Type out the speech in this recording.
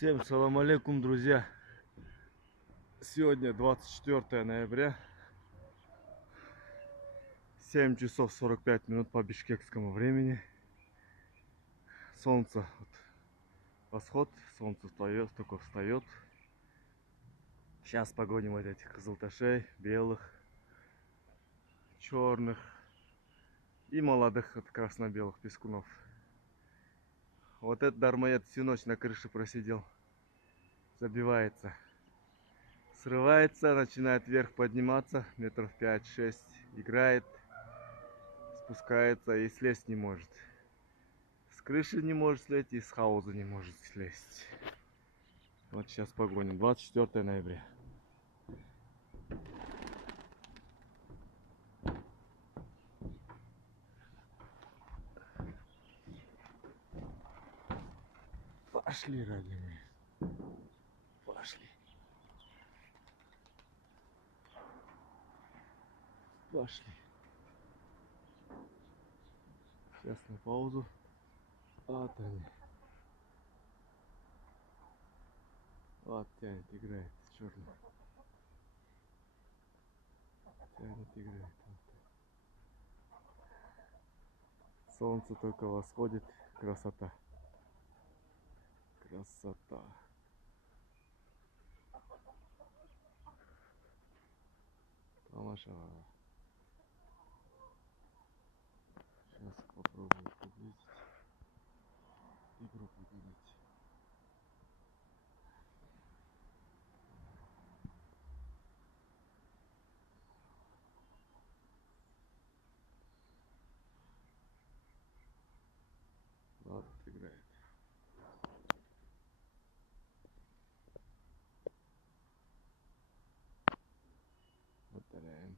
Всем салам алейкум, друзья. Сегодня 24 ноября, 7 часов 45 минут по бишкекскому времени. Солнце, восход, солнце встает, только встает. Сейчас погоним вот этих кызылташей, белых, черных и молодых от красно-белых пескунов. Вот этот дармоед всю ночь на крыше просидел, забивается. Срывается, начинает вверх подниматься, метров 5-6, играет, спускается и слезть не может. С крыши не может слезть и с хауза не может слезть. Вот сейчас погоним. 24 ноября. Пошли, родные. Пошли. Пошли. Сейчас на паузу. Вот они. Вот тянет, играет. Черный. Тянет, играет. Солнце только восходит. Красота. Красота. Тамаша. Сейчас попробую приблизить. Игру победить. Вот играет. Вот таляем.